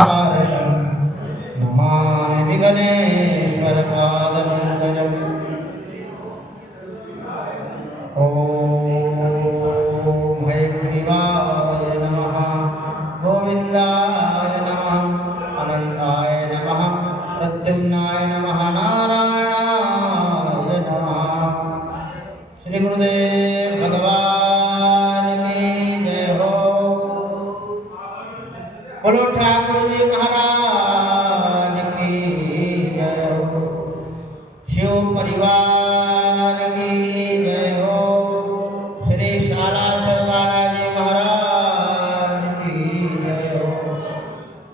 भारतं नमामि विघ्नेश्वरपादपङ्कजम्। ॐ हयग्रीवाय नमः, गोविन्दाय नमः, अनन्ताय नमः, प्रद्युम्नाय नमः, नारायणाय नमः। श्री गुरुदेव भगवान की जय हो। बोलो ठाकुर जी महाराज की जय हो। शिव परिवार की जय हो। श्री शाला सरवाला जी महाराज की जय हो।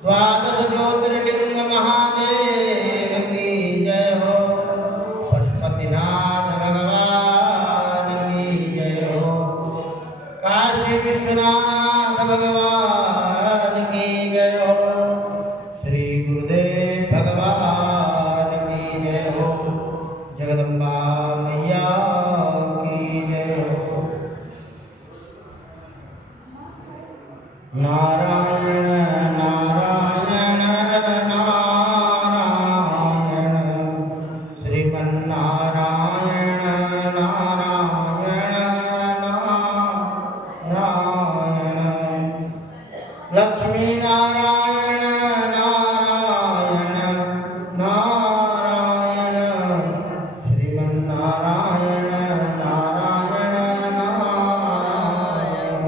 द्वादश ज्योतिर्लिंग महादेव की जय हो। पशुपतिनाथ भगवान की जय हो। काशी विश्वनाथ भगवान की जय हो। श्री गुरुदेव भगवान की जय हो। जगदम्बा मैया की जय हो। नारायण नारायण नारायण, श्रीमन्नारायण नारायण नारायण, लक्ष्मी नारायण नारायण नारायण, श्रीमन्नारायण नारायण नारायण,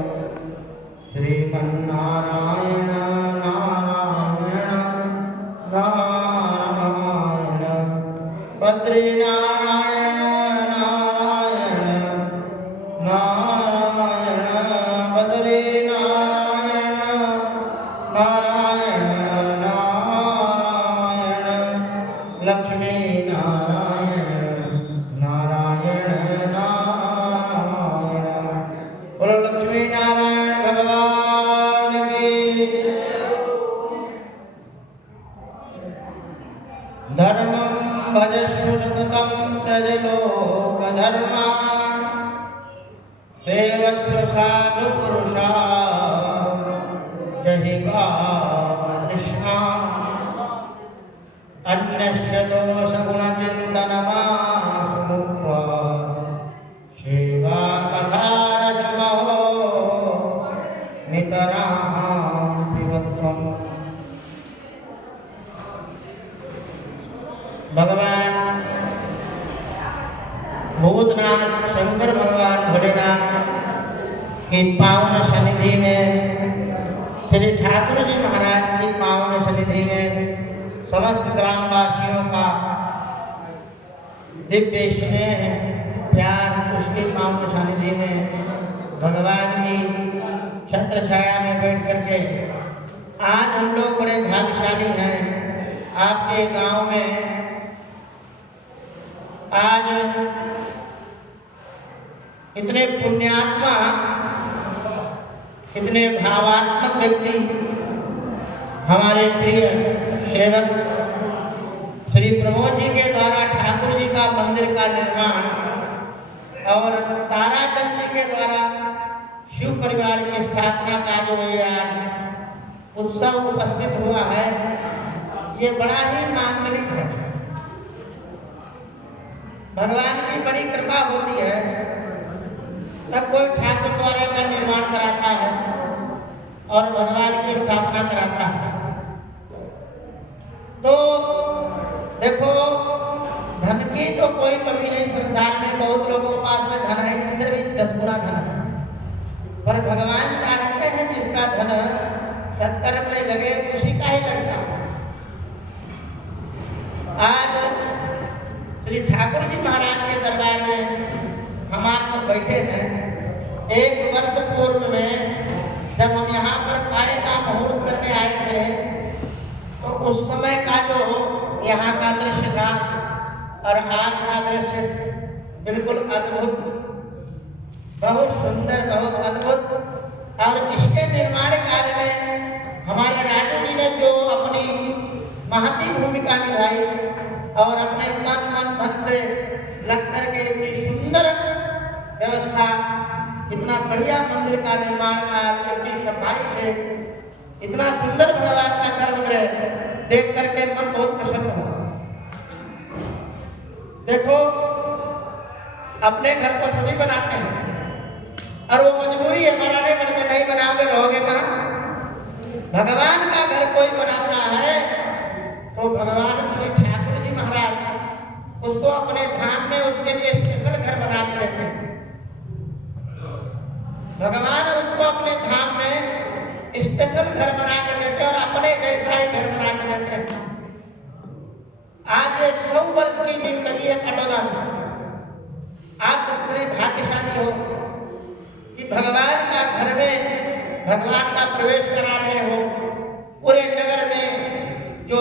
श्रीमन्नारायण नारायण नारायण, बद्रीनारायण नारायण नारायण, बद्रीनारायण नारायण नारायण, लक्ष्मी नारायण नारायण नारायण। बोलो लक्ष्मी नारायण भगवान की। धर्मं भजस्व सततं त्यज लोकधर्मान्, सेवस्व साधु पुरुषान्, जहि कामतृष्णाम्। अन्यस्य दोषगुणचिन्तनमास्मुक्त्वा, सेवा कथारसमहो नितरां पिबध्वम्। भगवान भूतनाथ शंकर भगवान भोलेनाथ की पावन सन्निधि में, श्री ठाकुर जी महाराज की पावन सन्निधि में समस्त ग्रामवासियों का दिव्य स्नेह प्यार, उसकी पावन सन्निधि में भगवान की छत्र छाया में बैठ करके आज हम लोग बड़े भाग्यशाली हैं। आपके गांव में आज इतने पुण्यात्मा, इतने भावात्मक व्यक्ति, हमारे प्रिय सेवक श्री प्रमोद जी के द्वारा ठाकुर जी का मंदिर का निर्माण और ताराचंद जी के द्वारा शिव परिवार की स्थापना का जो ये आज उत्सव उपस्थित हुआ है, ये बड़ा ही मांगलिक है। भगवान की बड़ी कृपा होती है तब कोई ठाकुर द्वारा का निर्माण कराता है और भगवान की स्थापना कराता है। तो देखो, धन की तो कोई कमी नहीं संसार में। बहुत लोगों के पास में धन है, किसी भी 10 गुना धन है, पर भगवान चाहते हैं जिसका धन सत्कर्म में लगे उसी का ही लगता है। आज श्री ठाकुर जी महाराज के दरबार में हम आप सब बैठे हैं। 1 वर्ष पूर्व में जब हम यहाँ पर पाए का मुहूर्त करने आए थे, तो उस समय का जो यहाँ का दृश्य था और आज का दृश्य बिल्कुल अद्भुत, बहुत सुंदर, बहुत अद्भुत। और इसके निर्माण कार्य में हमारे राजू जी ने जो अपनी महती भूमिका निभाई और अपने तन मन धन से लग करके इतनी सुंदर व्यवस्था, इतना बढ़िया मंदिर का निर्माण का, इतनी सफाई से इतना सुंदर भगवान का कर्म अपने घर को सभी बनाते हैं और वो मजबूरी है, बनाने पड़ते, नहीं बनाओगे रहोगे कहाँ? भगवान का घर कोई बनाता है तो भगवान श्री ठाकुर जी महाराज उसको अपने धाम में उसके लिए स्पेशल घर बना के देते हैं। भगवान उसको अपने धाम में स्पेशल घर बना के देते हैं और अपने जैसा ही घर बना के देते हैं। आज ये 100 वर्ष की जिंदगी है पटोदा में। आप सब कितने भाग्यशाली हो कि भगवान का घर में भगवान का प्रवेश करा रहे हो। पूरे नगर में जो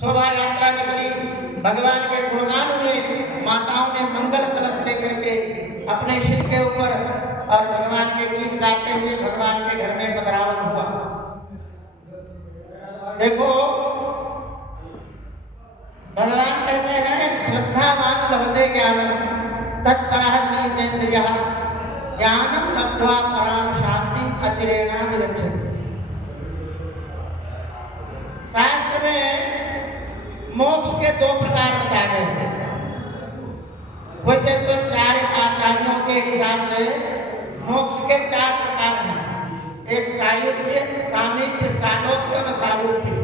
शोभा यात्रा निकली, भगवान के गुणगान हुए, माताओं ने मंगल कलश लेकर के अपने सिर के ऊपर और भगवान के गीत गाते हुए भगवान के घर में पधरावन हुआ। देखो भगवान कहते हैं श्रद्धावान लभते ज्ञानम तत्परः शीतेन्द्रियः ज्ञानम लब्ध्वा पराम शांतिम अचिरेणाधिगच्छति। शास्त्र में मोक्ष के 2 प्रकार बताए गए हैं। वैसे तो 4 आचार्यों के हिसाब से मोक्ष के 4 प्रकार हैं। एक सायुज्य, सामीप्य, सालोक्य और सारूप्य।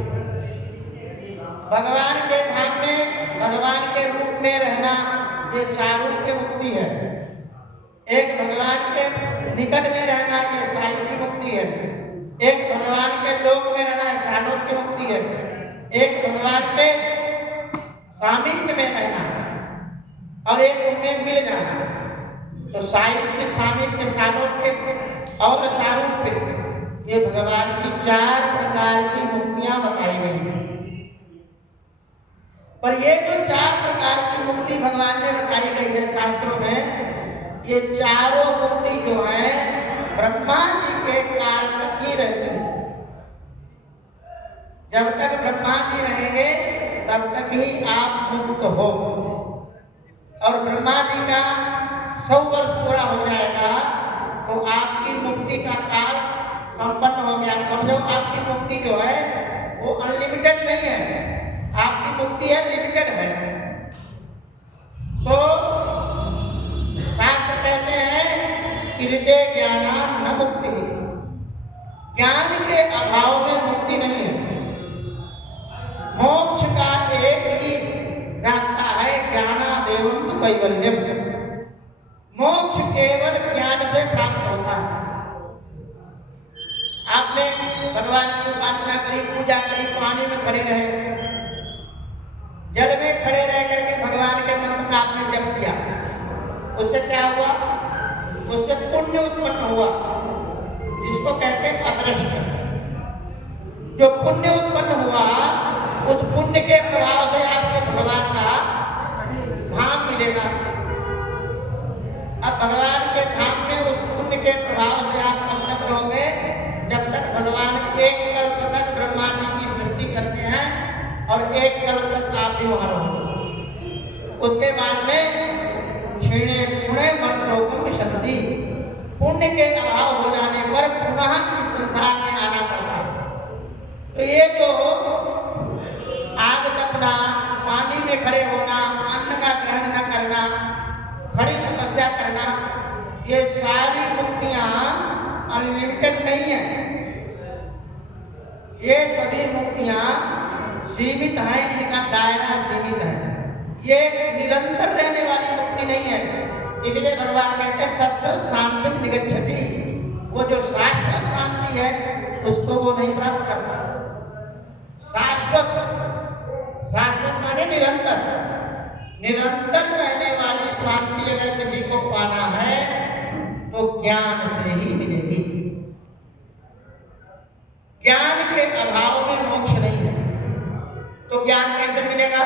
भगवान के धाम में भगवान के रूप में रहना ये सारूप्य मुक्ति है। एक भगवान के निकट में रहना ये सायुज्य मुक्ति है। एक भगवान के लोक में रहना है सालोक्य मुक्ति है। एक भगवान के सामीप्य में रहना और एक उनमें मिल जाना। तो सायुज्य, सामीप्य, सालोक्य और सारूप्य ये भगवान की 4 प्रकार की मुक्तियां बताई गई हैं। पर ये जो 4 प्रकार की मुक्ति भगवान ने बताई गई है शास्त्रों में, ये चारों मुक्ति जो है ब्रह्मा जी के काल तक ही रहती है। जब तक ब्रह्मा जी रहेंगे तब तक ही आप मुक्त हो। और ब्रह्मा जी का 100 वर्ष पूरा हो जाएगा तो आपकी मुक्ति का काल संपन्न हो गया। समझो आपकी मुक्ति जो है वो अनलिमिटेड नहीं है, आपकी मुक्ति है लिमिटेड है। तो शास्त्र कहते हैं कि हृदय ज्ञानान न मुक्ति, ज्ञान के अभाव में मुक्ति नहीं है। मोक्ष का एक ही रास्ता है, ज्ञानादेवं तु कैवल्यम। मोक्ष केवल ज्ञान से प्राप्त होता है। आपने भगवान की उपासना करी, पूजा करी, पानी में खड़े रहे, जल में खड़े रह करके भगवान के मंत्र का आपने जप किया, उससे क्या हुआ? उससे पुण्य उत्पन्न हुआ, जिसको कहते हैं अदृष्ट। जो पुण्य उत्पन्न हुआ उस पुण्य के प्रभाव से आपको भगवान का धाम मिलेगा। अब भगवान के धाम में उस पुण्य के प्रभाव से आप कब तक रहोगे? जब तक भगवान एक कल्प तक ब्रह्मा जी की सृष्टि करते हैं और एक कल्प तक आप भी वहां रहोगे। उसके बाद में क्षीणे पुणे मर्तलोकम विशन्ति, पुण्य के अभाव हो जाने पर पुनः इस संसार में आना पड़ता है। तो ये जो आग तपना, पानी में खड़े होना, अन्न का ग्रहण न करना, खड़ी तपस्या करना, ये सारी मुक्तियां अनलिमिटेड नहीं है। ये सभी मुक्तियां सीमित हैं, इनका दायरा सीमित है। ये निरंतर रहने वाली मुक्ति नहीं है। इसलिए भगवान कहते हैं शाश्वत शांतिम निगच्छति। वो जो शाश्वत शांति है उसको वो नहीं प्राप्त करता। शाश्वत, शाश्वत माने निरंतर, निरंतर रहने वाली शांति अगर किसी को पाना है तो ज्ञान से ही मिलेगी। ज्ञान के अभाव में मोक्ष नहीं है। तो ज्ञान कैसे मिलेगा?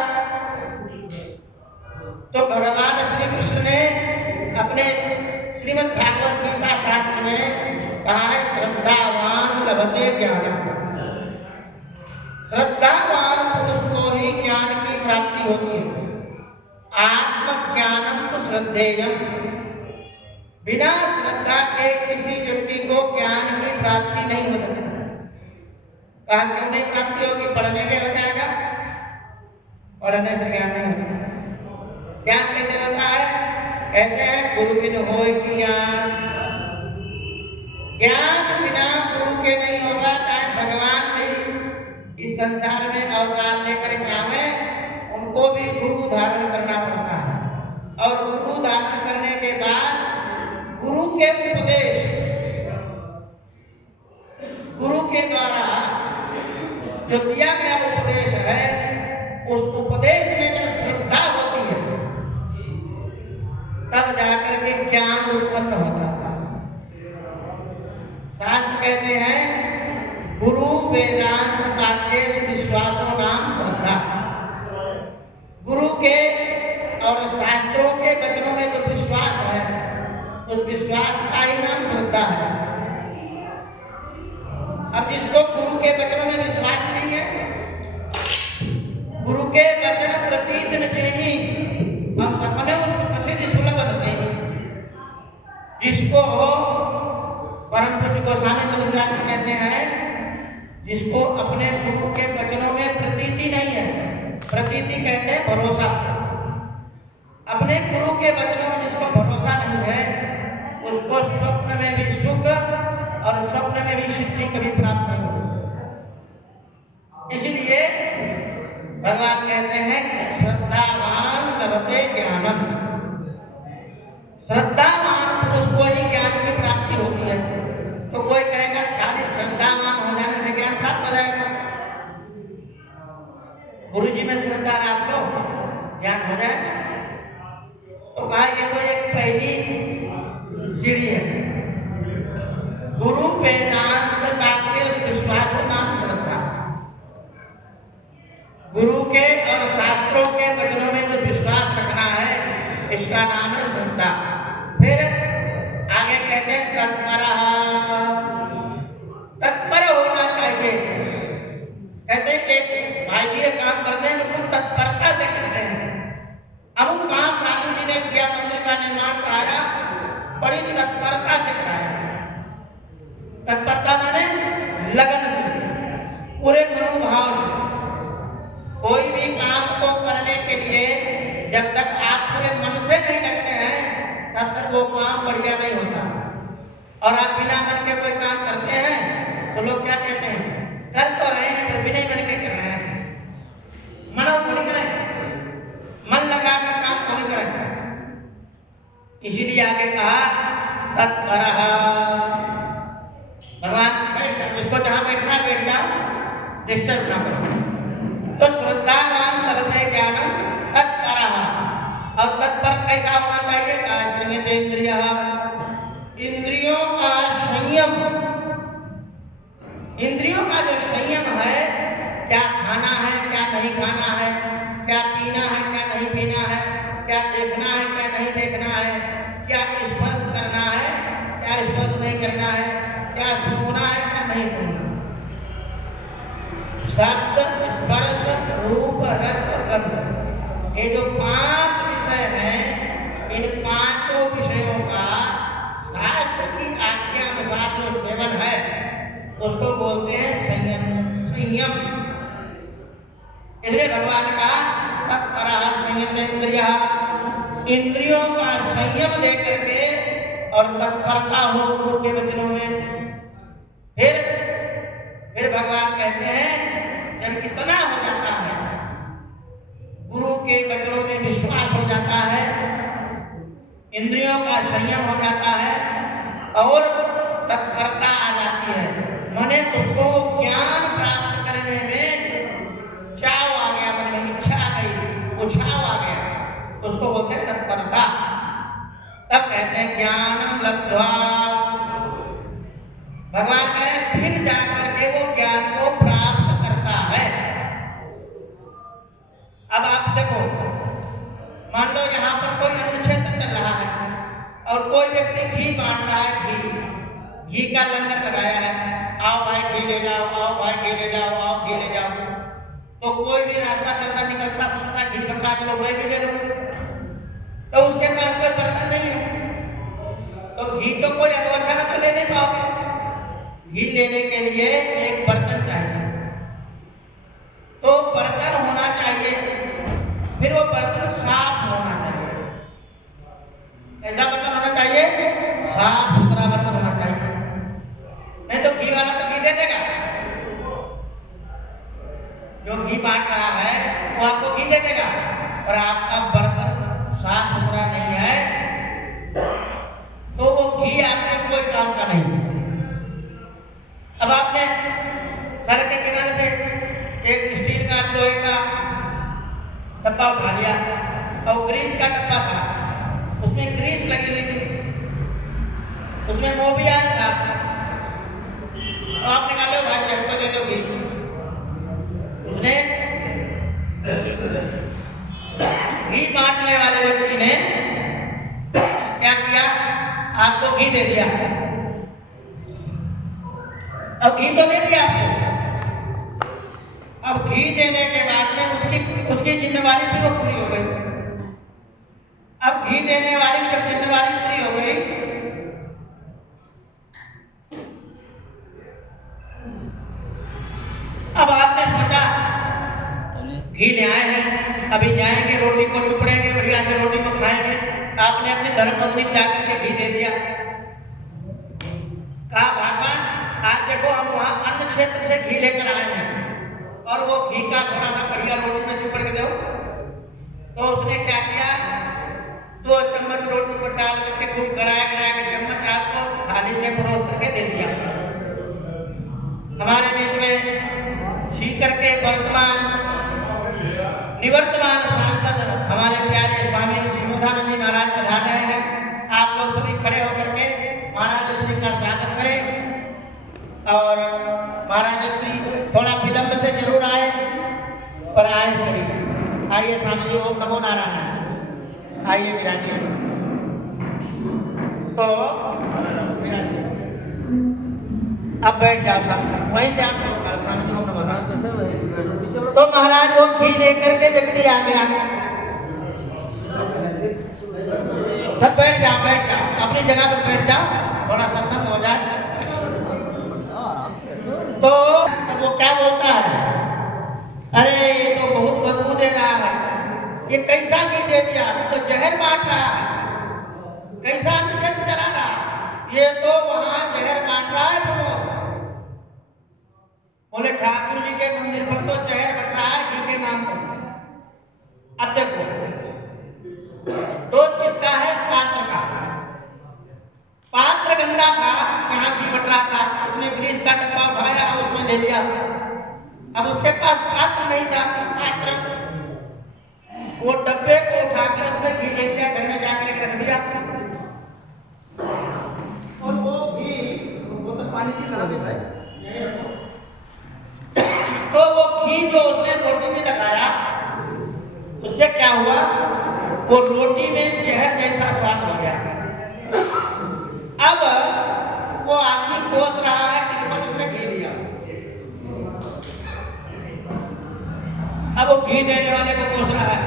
तो भगवान श्री कृष्ण ने अपने श्रीमद् भागवत गीता शास्त्र में कहा है श्रद्धावान लभते ज्ञानम। श्रद्धावान पुरुष को ही ज्ञान की प्राप्ति होती है। आत्मज्ञानम तो श्रद्धेयम, बिना श्रद्धा के किसी व्यक्ति को ज्ञान की प्राप्ति नहीं हो सकती। कहा क्यों नहीं प्राप्ति होगी? पढ़ने के हो जाएगा, पढ़ने से ज्ञान नहीं होगा। ज्ञान कैसे होता है? कहते हैं गुरु बिन होय ज्ञान। ज्ञान बिना गुरु के नहीं होगा। चाहे भगवान भी इस संसार में अवतार लेकर के आवे, उनको भी गुरु धारण करना पड़ता है। और गुरु धारण करने के बाद गुरु के उपदेश, गुरु के द्वारा जो दिया गया उपदेश है, उस उपदेश में जब श्रद्धा होती है तब जाकर के ज्ञान उत्पन्न होता है। शास्त्र कहते हैं गुरु वेदांत वाक्येष विश्वासो नाम श्रद्धा। गुरु के और शास्त्रों के वचनों में जो विश्वास है, उस विश्वास का ही नाम श्रद्धा है। अब जिसको गुरु के वचनों में विश्वास नहीं है, गुरु के वचन प्रतिदिन से ही हम सपने उसको सिद्धि सुलभ बनते हैं। जिसको परम पूज्य गोस्वामी तुलसीदास जी कहते हैं, जिसको अपने गुरु के वचनों में प्रतीति नहीं है, प्रतीति कहते हैं भरोसा। अपने गुरु के वचनों में जिसको भरोसा नहीं है, उसको स्वप्न में भी सुख और स्वप्न में भी सिद्धि कभी प्राप्त नहीं होगी। इसलिए भगवान कहते हैं श्रद्धावान लभते ज्ञानम। श्रद्धावान पुरुष को ही ज्ञान की प्राप्ति होती है। तो कोई कहेगा खाली श्रद्धावान हो जाने से ज्ञान प्राप्त हो जाएगा। गुरु जी में श्रद्धा रख लो, ज्ञान हो जाएगा। तो कहा ये तो एक पहली सीढ़ी है। गुरु वेदांत वाक्य विश्वास नाम श्रद्धा। गुरु के और शास्त्रों के वचनों में जो विश्वास रखना है, इसका नाम है श्रद्धा। फिर आगे कहते हैं तत्पर होना चाहिए। कहते हैं कि भाई जी ये काम करते हैं, बिल्कुल तत्परता से करते हैं। अमुक काम साधु जी ने किया, मंदिर का निर्माण कराया, बड़ी तत्परता से कराया। तत्परता माने लगन से, पूरे मनोभाव से। कोई भी काम को करने के लिए जब तक आप पूरे मन से नहीं लगते हैं, तब तक वो काम बढ़िया नहीं होता। और आप बिना मन के कोई काम करते हैं तो लोग क्या कहते हैं, कर तो रहे हैं पर बिना मन के कर रहे हैं। मनो को नहीं करें, मन लगाकर काम को नहीं करें। इसीलिए आगे कहा तत्परः। भगवान जिसको जहां बैठना बैठ जाओ, डिस्टर्ब ना करो। तो श्रद्धावान लभते ज्ञानम तत्परः। और तत्पर कैसा होना चाहिए? संयतेन्द्रियः। इंद्रियों का संयम। इंद्रियों का जो संयम है, क्या खाना है, क्या नहीं खाना है, क्या पीना है, क्या नहीं पीना है, क्या देखना है, क्या नहीं देखना है, क्या स्पर्श करना है, क्या स्पर्श नहीं करना है, क्या सुनना है, क्या नहीं सुनना। शब्द, स्पर्श, रूप, रस और गंध, ये जो 5 विषय हैं, इन 5 विषयों का शास्त्र की आज्ञा अनुसार जो सेवन है, उसको बोलते हैं संयम। इसलिए भगवान का तत्परः संयतेन्द्रियः। इंद्रियों का संयम लेकर के और तत्परता हो गुरु के वचनों में। फिर भगवान कहते हैं जब इतना हो जाता है, गुरु के वचनों में विश्वास हो जाता है, इंद्रियों का संयम हो जाता है और तत्परता आ जाती है, माने उसको ज्ञान प्राप्त करने में चाव आ गया, मन में इच्छा आ गई, उछाव आ गया, उसको बोलते हैं तत्परता। तब कहते हैं ज्ञानम लब्ध्वा। भगवान कह रहे हैं फिर जाकर के वो ज्ञान को प्राप्त करता है। अब आप देखो, मान लो यहाँ पर कोई अन्न क्षेत्र चल रहा है और कोई व्यक्ति घी बांट रहा है, घी का लंगर लगाया है, आओ भाई घी ले जाओ, आओ भाई घी ले जाओ, आओ घी ले जाओ। तो कोई भी रास्ता चलता निकलता सुनता घी बन रहा, चलो वही भी ले लो। तो उसके पास कोई बर्तन नहीं है, तो घी तो कोई अगोछा में तो ले नहीं पाओगे। घी लेने के लिए एक बर्तन चाहिए, तो बर्तन होना चाहिए, फिर वो बर्तन साफ होना चाहिए। बांट रहा है वो आपको घी दे देगा, और आपका बर्तन साफ सुथरा नहीं है तो वो घी आपके कोई काम का नहीं। अब आपने सड़क के किनारे से एक स्टील का लोहे का डब्बा उठा लिया और ग्रीस का डब्बा था, उसमें ग्रीस लगी हुई थी, उसमें मोबियाल था, तो आपने कहा लो भाई हमको दे दो घी। उसने घी बांटने वाले व्यक्ति ने क्या किया, आपको घी दे दिया। अब घी तो दे दिया आपको, अब घी देने के बाद में उसकी जिम्मेवारी थी वो पूरी हो गई। अब घी देने वाली जब जिम्मेवारी पूरी हो गई, अब आपने सोचा घी ले आए हैं, अभी जाएंगे रोटी को चुपड़ेंगे, बढ़िया से रोटी को खाएंगे। आपने अपनी धर्मपत्नी जाकर के घी दे दिया। कहा भगवान आज देखो हम वहां अन्य क्षेत्र से घी लेकर आए हैं और वो घी का थोड़ा सा बढ़िया रोटी में चुपड़ के दो। तो उसने क्या किया, 2 चम्मच रोटी पर डाल करके खूब गड़ाया के चम्मच आपको थाली में परोस करके दे दिया। हमारे बीच में सीकर के निवर्तमान सांसद हमारे प्यारे स्वामी सिंहानंद जी महाराज पधार रहे हैं। आप लोग सभी खड़े होकर के महाराज श्री का स्वागत करें और महाराज श्री थोड़ा विलंब से जरूर आए पर आए सही। आइए स्वामी जी, ओम नमो नारायण, आइए विराजिए। तो अब बैठ जाओ सब, वहीं से आप स्वामी जी ओम नमो नारायण। तो महाराज वो घी लेकर के व्यक्ति आ गया। सब बैठ जाओ, अपनी जगह पर बैठ जाओ, थोड़ा सत्संग हो जाए। तो वो क्या बोलता है, अरे ये तो बहुत बदबू दे रहा है, ये कैसा घी दे दिया, तो जहर बांट रहा है, कैसा मिशन चला रहा, ये तो वहां जहर बांट रहा है प्रमोद। बोले ठाकुर जी के मंदिर पर तो जहर बट रहा है घी के नाम पर। अब देखो दोष किसका है, पात्र का। पात्र गंदा था, यहाँ घी बट रहा था, उसने ग्रीस का डब्बा उठाया और उसमें ले लिया। अब उसके पास पात्र नहीं था, पात्र वो डब्बे को उठाकर उसमें घी ले लिया, घर में जाकर रख दिया। और वो घी तो पानी की कहा भाई, तो वो घी जो उसने रोटी में लगाया उससे क्या हुआ, वो रोटी में जहर जैसा स्वाद हो गया। अब वो आदमी कोस रहा है किस्मत उसने घी दिया। अब वो घी देने वाले को कोस रहा है।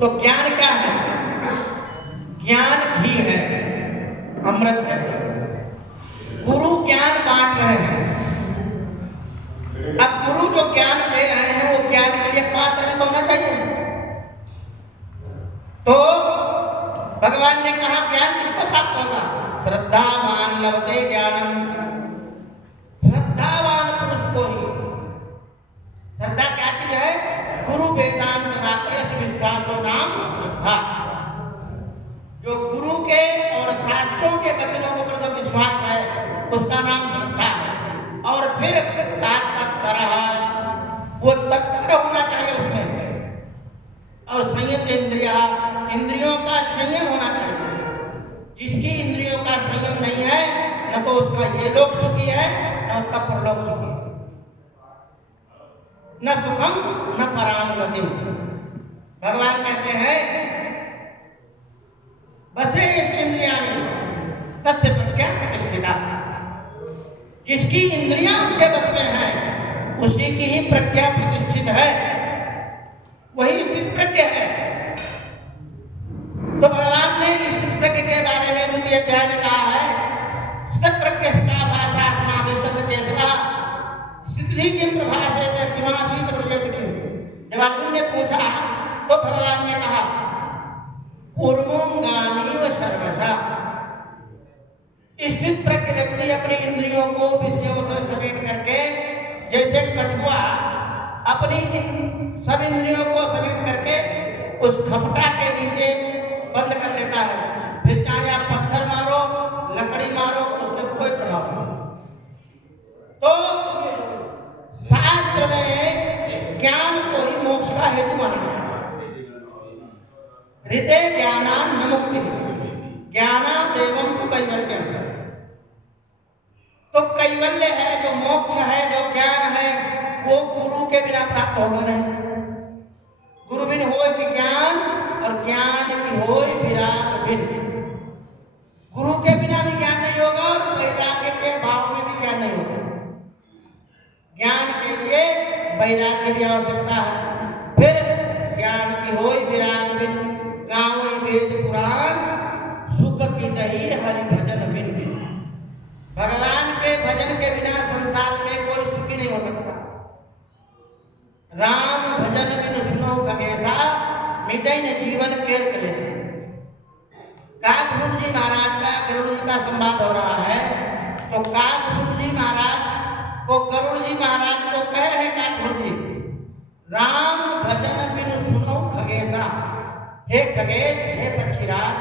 तो ज्ञान क्या है, ज्ञान घी है, अमृत है। गुरु ज्ञान बांट रहे हैं। अब गुरु जो ज्ञान दे रहे हैं वो ज्ञान के लिए पात्र भी तो होना चाहिए। तो भगवान ने कहा ज्ञान किसको प्राप्त होगा, श्रद्धावान लभते ज्ञानम, श्रद्धावान पुरुष को ही। श्रद्धा क्या चीज है, गुरु वेदांत वाक्य विश्वासो नाम श्रद्धा। जो गुरु के और शास्त्रों के वचनों पर जो विश्वास है उसका नाम श्रद्धा है। और फिर वो तत्पर होना चाहिए उसमें, और संयत इंद्रियों का संयम होना चाहिए। जिसकी इंद्रियों का संयम नहीं है, न तो उसका ये लोक सुखी है न उसका परलोक सुखी, न सुखम न परामगति। भगवान कहते हैं बसे इस इंद्रिया तस्य प्रज्ञा प्रतिष्ठिता। जिसकी इंद्रियां उसके बस में है उसी की ही प्रज्ञा प्रतिष्ठित है, वही स्थित प्रज्ञ है। तो भगवान ने स्थित प्रज्ञ के बारे में द्वितीय अध्याय में कहा है, स्थित प्रज्ञ का भाषा समाधिस्थ केशवा स्थिति की प्रभाषे किमासीत प्रजोति। जब अर्जुन ने पूछा तो भगवान ने कहा पूर्वोंगानीव सर्वसा। स्थित प्रज्ञ व्यक्ति अपनी इंद्रियों को विषयों से समेट करके, जैसे कछुआ अपनी इन सब इंद्रियों को समेट करके उस खपटा के नीचे बंद कर लेता है। फिर चाहे आप पत्थर मारो, लकड़ी मारो, उसमें कोई प्रभाव नहीं। तो शास्त्र में ज्ञान को ही मोक्ष का हेतु माना गया। ऋते ज्ञानान न मुक्ति, ज्ञानादेवं तु कैवल्यम। तो कैवल्य है, जो मोक्ष है, जो ज्ञान है, वो गुरु के बिना प्राप्त होगा नहीं। गुरु बिन होय कि ज्ञान, और ज्ञान की होय विराग बिन। गुरु के बिना भी ज्ञान नहीं होगा और वैराग्य के भाव में भी ज्ञान नहीं होगा। ज्ञान के लिए वैराग्य की आवश्यकता है। फिर ज्ञान की होय विराग बिन, गावई वेद पुराण, सुख की नहीं हरि भजन बिन। भगवान के भजन के बिना संसार में कोई सुखी नहीं हो सकता। राम भजन बिन सुनो खगेशा, मिटै न जीवन केर कलेशा। काकभूषण जी महाराज का गरुड़ जी का संवाद हो रहा है। तो काकभूषण जी महाराज को गरुड़ जी महाराज को कह रहे काकभूषण जी, राम भजन बिन सुनो खगेशा, हे खगेश, हे पक्षीराज,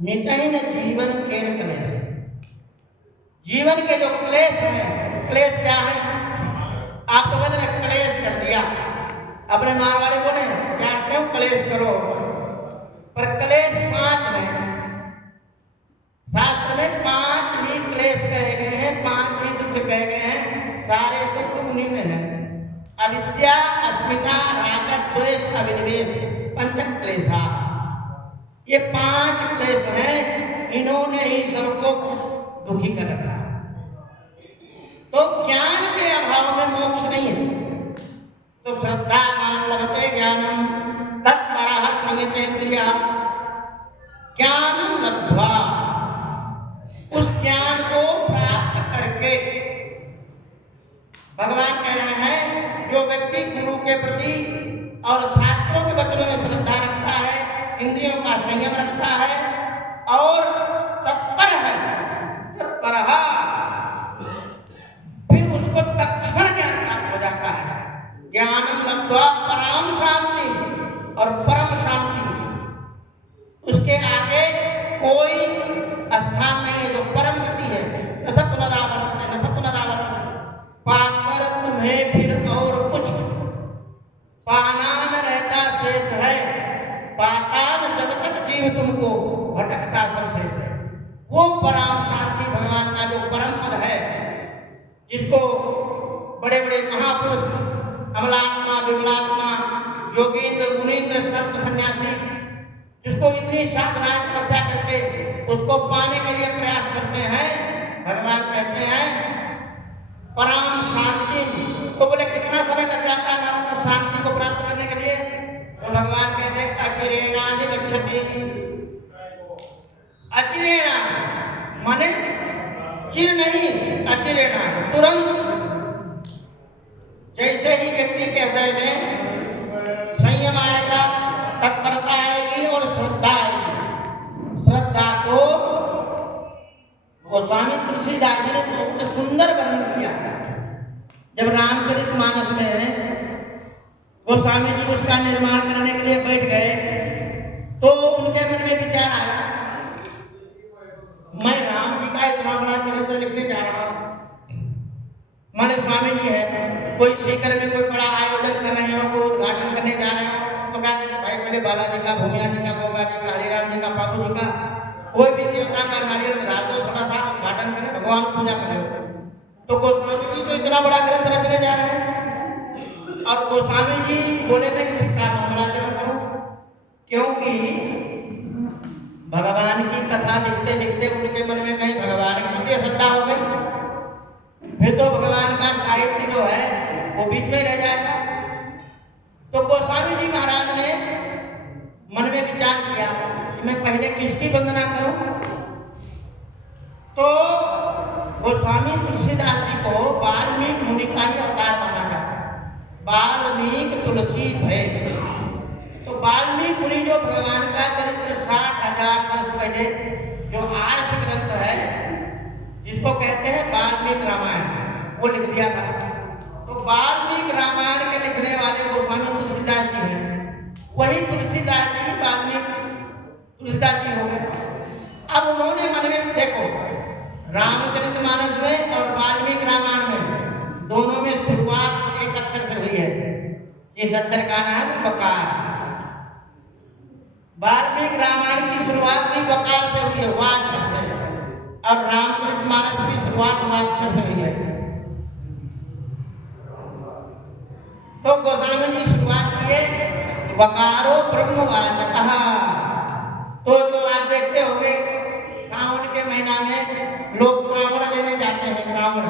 मिटै न जीवन केर कलेश। जीवन के जो क्लेश है, क्लेश क्या है? आप तो कहते हैं क्लेश कर दिया, अपने मारवाड़ी को नहीं क्या क्यों क्लेश करो, पर क्लेश 5 है। शास्त्र में 5 ही क्लेश कहे गए हैं, 5 ही दुख कहे गए हैं। सारे दुख उन्हीं में है। अविद्या, अस्मिता, राग, द्वेष, अभिनिवेश, पंच क्लेशा। ये 5 क्लेश हैं, इन्होंने ही सबको दुखी कर रखा। तो ज्ञान के अभाव में मोक्ष नहीं है। तो श्रद्धावान लभते ज्ञानम तत्परः संगते प्रिया, ज्ञानम लब्ध्वा, उस ज्ञान को प्राप्त करके भगवान कह रहे हैं, जो व्यक्ति गुरु के प्रति और शास्त्रों के वचनों में श्रद्धा रखता है, इंद्रियों का संयम रखता है और तत्पर है, तत्परः, फिर उसको तत्क्षण ज्ञान प्राप्त हो जाता है। ज्ञानम लब्ध्वा पराम शांति, और परम शांति, उसके आगे कोई स्थान नहीं है। जो परम गति है, न सब पुनरावर्तन, न सब पुनरावर्तन, पाकर तुम्हें फिर और कुछ पाना न रहता शेष है, पातान जब तक जीव तुमको भटकता सब शेष है। वो परम शांति भगवान का जो परम पद है, जिसको बड़े बड़े महापुरुष, अमलात्मा, विमलात्मा, योगींद्र, मुनींद्र, संत, सन्यासी, जिसको इतनी साधनाएं तपस्या करके उसको पाने के लिए प्रयास करते हैं, भगवान कहते हैं परम शांति। तो बोले कितना समय लग जाता है हमारा शांति को प्राप्त करने के लिए? तो भगवान कहते हैं अचिरेणाधिगच्छति। अचिरेणा माने चिर नहीं, अचिरेणा तुरंत। जैसे ही व्यक्ति के हृदय में संयम आएगा, तत्परता आएगी और श्रद्धा आएगी। श्रद्धा को गोस्वामी तुलसीदास जी ने बहुत सुंदर वर्णन किया। जब रामचरितमानस में गोस्वामी जी उसका निर्माण करने के लिए बैठ गए, तो उनके मन में विचार आया, मैं राम जी का इतना बड़ा चरित्र लिखने जा रहा हूँ। माने स्वामी जी है, कोई सीकर में कोई बड़ा आयोजन कर रहे हो, कोई उद्घाटन करने जा रहे हो, तो कहते हैं भाई पहले बालाजी का, भूमिया जी का, गोगा जी का, हरिराम जी का, बाबू जी का, कोई भी देवता का नारियल बधा दो, थोड़ा सा उद्घाटन करें, भगवान पूजा करें। तो गोस्वामी जी तो इतना बड़ा ग्रंथ रचने जा रहे हैं, और गोस्वामी जी बोले मैं किसका मंगलाचरण करूं, क्योंकि भगवान की कथा लिखते लिखते उनके मन में कहीं भगवान की भी श्रद्धा हो गई, फिर तो भगवान का साहित्य जो है वो बीच में रह जाएगा। तो गोस्वामी जी महाराज ने मन में विचार किया कि मैं पहले किसकी वंदना करूं। तो गोस्वामी तुलसीदास जी को वाल्मीकि मुनि का ही अवतार माना जाता है। वाल्मीकि तुलसी भय। तो वाल्मीकि मुनि जो भगवान का चरित्र 60,000 वर्ष पहले जो आर्ष ग्रंथ है, जिसको कहते हैं वाल्मीकि रामायण, वो लिख दिया था। तो वाल्मीकि रामायण के लिखने वाले गोस्वामी तुलसीदास जी हैं, वही तुलसीदास जी वाल्मीकि तुलसीदास जी हो गए। अब उन्होंने मन में देखो, रामचरितमानस में और वाल्मीकि रामायण में दोनों में शुरुआत एक अक्षर से हुई है, जिस अक्षर का नाम है बकार। वाल्मीकि रामायण की शुरुआत भी बकार से हुई है, वा अक्षर से, और रामचरितमानस की शुरुआत वा अक्षर से हुई है। तो गोस्वामी जी शुरुआत किए वकारो ब्रह्मवाचकः। तो जो आप देखते होंगे सावन के महीना में लोग कांवड़ लेने जाते हैं, कांवड़,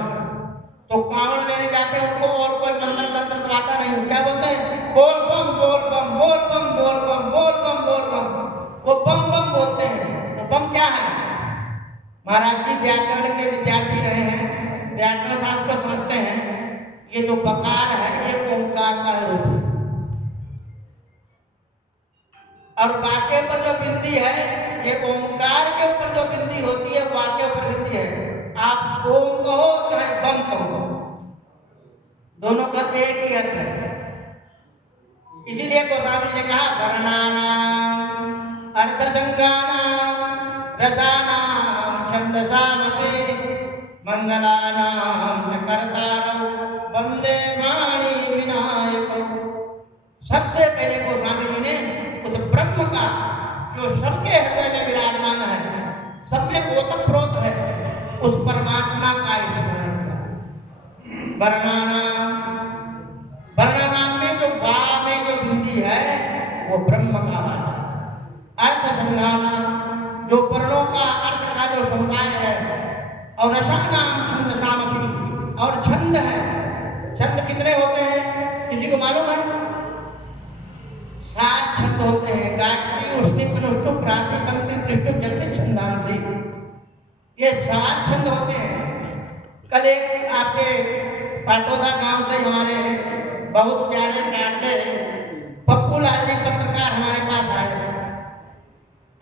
तो कांवड़ लेने जाते हैं, उनको और कोई मंत्र तो आता नहीं, क्या बोलते हैं? बोल बम बोल बम बोल बम बोल बम बोल बम बोल बम, वो बम बम बोलते हैं। तो बम क्या है? महाराज जी व्याकरण के विद्यार्थी रहे हैं, व्याकरण शास्त्र को समझते हैं। ये जो बकार है ये ओंकार का रूप है, और वाक्य पर जो बिंदी है ये ओंकार के ऊपर जो बिंदी होती है वाक्य ऊपर बिंदी है। आप ओम कहो चाहे बम कहो, दोनों का एक ही अर्थ है। इसीलिए गोस्वामी ने कहा वर्णानाम अर्थसंज्ञानाम रसानाम छंदसामपि मंगलानाम च कर्तारौ वंदे वाणी विनायकौ। सबसे पहले गोस्वामी जी ने उस ब्रह्म का जो सबके हृदय में विराजमान है, सब में ओतप्रोत है, उस परमात्मा का स्मरण किया। वर्णानाम में जो वा में जो बिंदी है वो ब्रह्म का वाचा। अर्थ संज्ञानाम जो वर्णों का अर्थ का जो समुदाय है, और रसानाम छंदसामपि, और छंद है। छंद कितने होते हैं किसी को मालूम है? 7 छंद होते हैं, गायत्री उष्णिक अनुष्टुप प्राति पंक्ति त्रिष्टुप जगति छंदांसी, ये 7 छंद होते हैं। कल एक आपके पाटोदा गांव से हमारे बहुत प्यारे लाडले पप्पू लाल जी पत्रकार हमारे पास आए,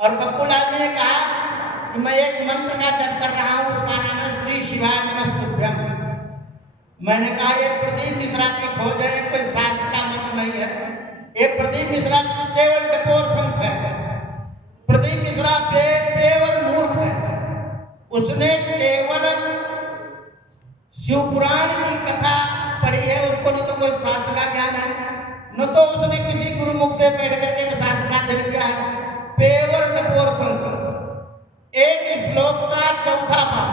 और पप्पू लाल जी ने कहा कि मैं एक मंत्र का जप कर रहा हूं, उसका नाम है श्री शिवाय नमस्तुभ्यम। मैंने कहा ये प्रदीप मिश्रा की खोज है, कोई शास्त्र का मंत्र नहीं है। ये प्रदीप मिश्रा केवल डपोर संख है। प्रदीप मिश्रा केवल मूर्ख है, उसने केवल शिव पुराण की कथा पढ़ी है, उसको न तो कोई शास्त्र का ज्ञान है, न तो उसने किसी गुरुमुख से बैठ करके शास्त्र का अध्ययन किया है। केवल डपोर संख। एक श्लोक का चौथा पाठ।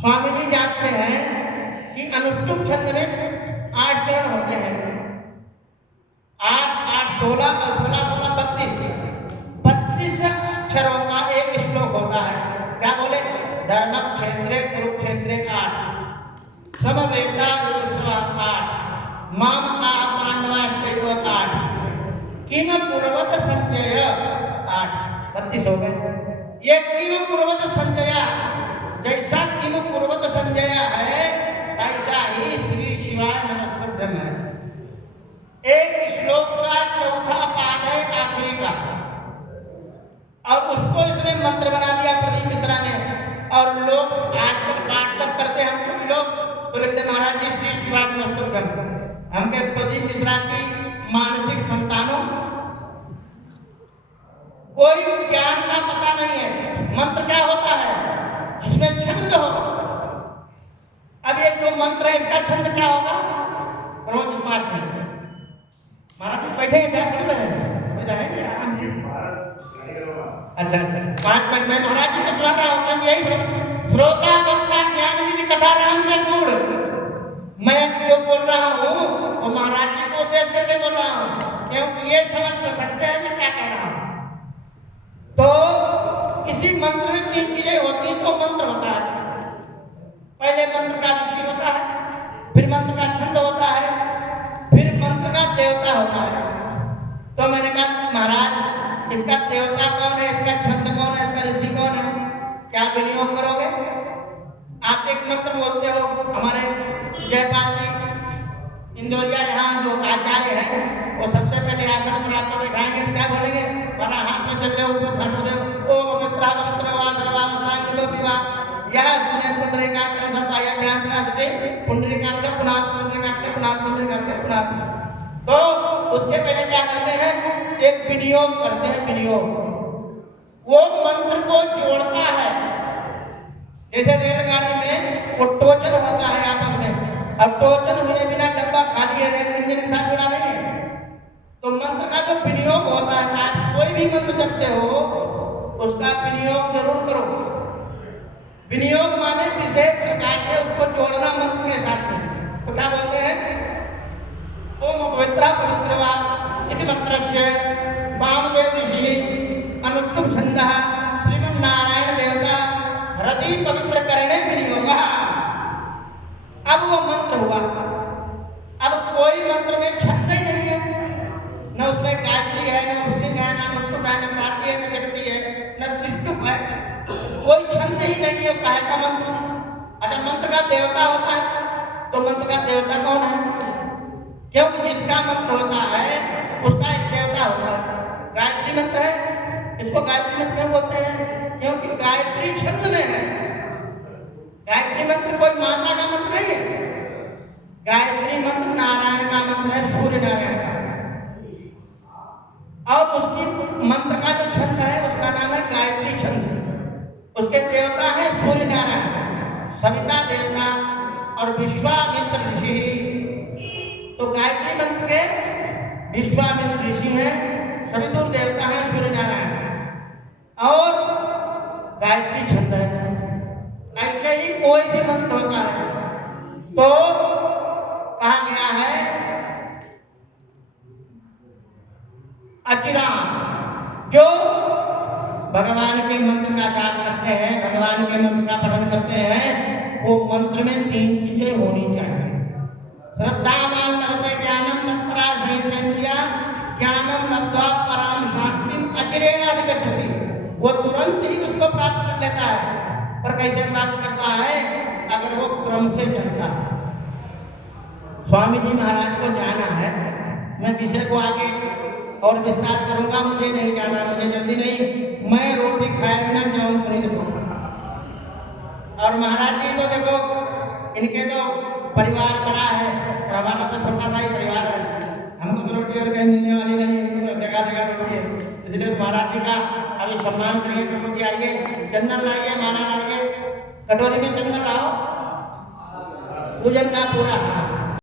स्वामी जी जानते हैं कि अनुष्टुप छंद में 8 चरण होते हैं, 8 8 16 और 16 16 32 अक्षरों का एक श्लोक होता है। क्या बोले? धर्म क्षेत्रे कुरुक्षेत्रे 8, समवेता गुरुस्वा 8, माम का पांडवा क्षेत्र 8, किम कुर्वत संजय 8, 32 हो गए। ये किम कुर्वत संजय, जैसा किम कुर्वत संजय है ऐसा ही श्री शिवाय नमस्तुभ्यम है। एक श्लोक का चौथा पाद है आखिरी का, और उसको इसने मंत्र बना दिया प्रदीप मिश्रा ने। और लोग आजकल पाठ सब करते हैं, हम कुछ लोग तो लिखते महाराज जी श्री शिवाय नमस्तुभ्यम। हमके प्रदीप मिश्रा की मानसिक संतानों कोई ज्ञान का पता नहीं है। मंत्र क्या होता है? जिसमें छंद हो। अब ये जो मंत्र है इसका छंद क्या होगा? रोज पाठ में महाराज जी बैठे हैं, क्या सुन रहे हैं? रहेंगे आराम से। अच्छा 5 मिनट में महाराज जी को सुना रहा हूँ। मैं यही श्रोता वक्ता ज्ञान विधि कथा राम के गुण, मैं जो बोल रहा हूँ वो महाराज जी को उद्देश्य करके बोल रहा हूँ, क्योंकि ये समझ सकते हैं मैं क्या कह रहा हूँ। तो किसी मंत्र में 3 चीजें होती हैं। तो मंत्र होता है, पहले मंत्र का ऋषि होता है, फिर मंत्र का छंद होता है, फिर मंत्र का देवता होता है। तो मैंने कहा महाराज इसका देवता कौन है, इसका छंद कौन है, इसका ऋषि कौन है, क्या विनियोग करोगे? आप एक मंत्र बोलते हो। हमारे जयपाल जी इंदौरिया यहाँ जो आचार्य हैं वो सबसे पहले आसन पर आपको बैठाएंगे तो क्या बोलेंगे? वरना हाथ में चल रहे ऊपर छठ दे ओ पवित्र पवित्र वा सर्वावस्थान के दो विवाह यह सुने पुंडरीकाक्ष संपाया ज्ञान रास्ते पुंडरीकाक्ष पुनाथ पुंडरीकाक्ष प्रणाम करते प्रणाम। तो उसके पहले क्या करते हैं, एक विनियोग करते हैं, विनियोग। वो मंत्र को जोड़ता है, जैसे रेलगाड़ी में वो टोचन होता है आपस में। अब टोचन हुए बिना डब्बा खाली है, रेल इंजन के साथ जुड़ा नहीं है। तो मंत्र का जो विनियोग होता है, आप कोई भी मंत्र जपते हो उसका विनियोग जरूर करो। विनियोग माने विशेष प्रकार से उसको जोड़ना मंत्र के साथ में। तो क्या बोलते हैं, ओम पवित्रा पवित्रवा इति मंत्रस्य वामदेव ऋषि अनुष्टुप छंदः श्रीमन्नारायण देवता हृदय पवित्र करने विनियोगः। अब वो मंत्र हुआ। अब कोई मंत्र में छंद ही नहीं है, न उसमें गायत्री है, न उसमें है, न अनुष्टुप है, न प्राति है, न जगती है, न त्रिष्टुप है, कोई छंद ही नहीं है। काहे का मंत्र? अच्छा, मंत्र का देवता होता है, तो मंत्र का देवता कौन है? क्योंकि जिसका मंत्र होता है उसका एक देवता होता है। गायत्री मंत्र है, इसको गायत्री मंत्र क्यों बोलते हैं? क्योंकि गायत्री छंद में है। गायत्री मंत्र कोई माता का मंत्र नहीं है। गायत्री मंत्र नारायण का मंत्र है, सूर्य नारायण का। और उसकी मंत्र का जो छंद है उसका नाम है गायत्री छंद। उसके देवता है सूर्य नारायण, सविता देवता और विश्वामित्र ऋषि। तो गायत्री मंत्र के विश्वामित्र ऋषि हैं, सवितुर देवता है सूर्य नारायण, और गायत्री छंद है। ऐसे ही कोई भी मंत्र होता है तो कहा गया है अचिराम, जो भगवान के मंत्र का जाप करते हैं, भगवान के मंत्र का पठन करते हैं, वो मंत्र में 3 चीजें होनी चाहिए। श्रद्धावान लभते ज्ञानम तत्परा सहितेन्द्रिया ज्ञानम लब्ध्वा पराम शांतिम अचिरेण अधिगच्छति। वो तुरंत ही उसको प्राप्त कर लेता है। पर कैसे प्राप्त करता है? अगर वो क्रम से चलता है। स्वामी जी महाराज को जाना है, मैं विषय को आगे और विस्तार करूंगा, मुझे नहीं जाना, मुझे जल्दी नहीं, मैं रोटी खाए बिना जाऊं तो नहीं देखूंगा। और महाराज जी तो देखो, इनके तो परिवार बड़ा है, हमारा तो छोटा सा ही परिवार है। हमको तो रोटी और कहीं मिलने वाली नहीं, इनको तो जगह जगह रोटी है। इसलिए तो महाराज जी का अभी सम्मान करिए, रोटी आइए, चंदन लाइए, माला लाइए, कटोरी में चंदन लाओ, पूजन का पूरा